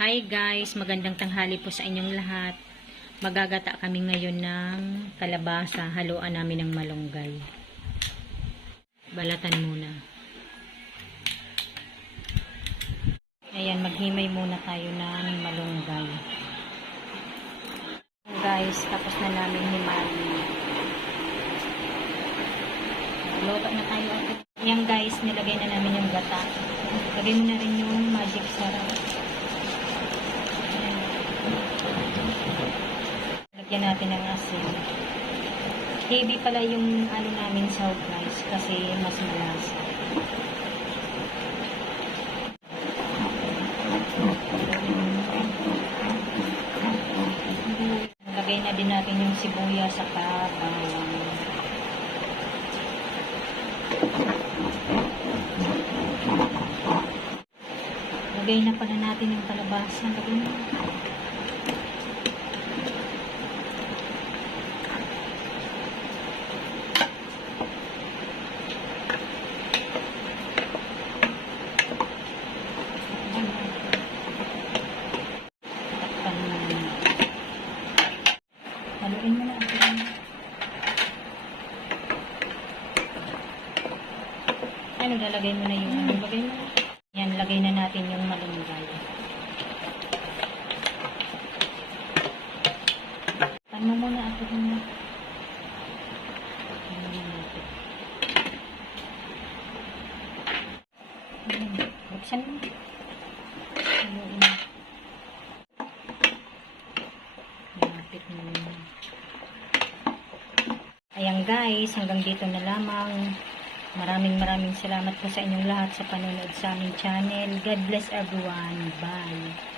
Hi guys, magandang tanghali po sa inyong lahat. Magagata kami ngayon ng kalabasa, haluan namin ng malunggay. Balatan muna. Ayan, maghimay muna tayo ng malunggay. Guys, tapos na namin himayin. Luto na tayo. Ayan guys, nilagay na namin yung gata. Lagay mo na rin yung magic sarap. Lagyan natin ng asin. Heavy pala yung ano namin sa guys kasi mas malasa. Lagay na din natin yung sibuyas sa bawang. Lagay na pala natin yung kalabasa. Lagay na. Haluin mo na ito. Ano, lalagay mo na yung lagay mo. Yan, lagay na natin yung malunggay. Pan mo muna ito muna. Buksan mo. Ayan guys, hanggang dito na lamang. Maraming salamat po sa inyong lahat sa panonood sa aming channel. God bless everyone. Bye.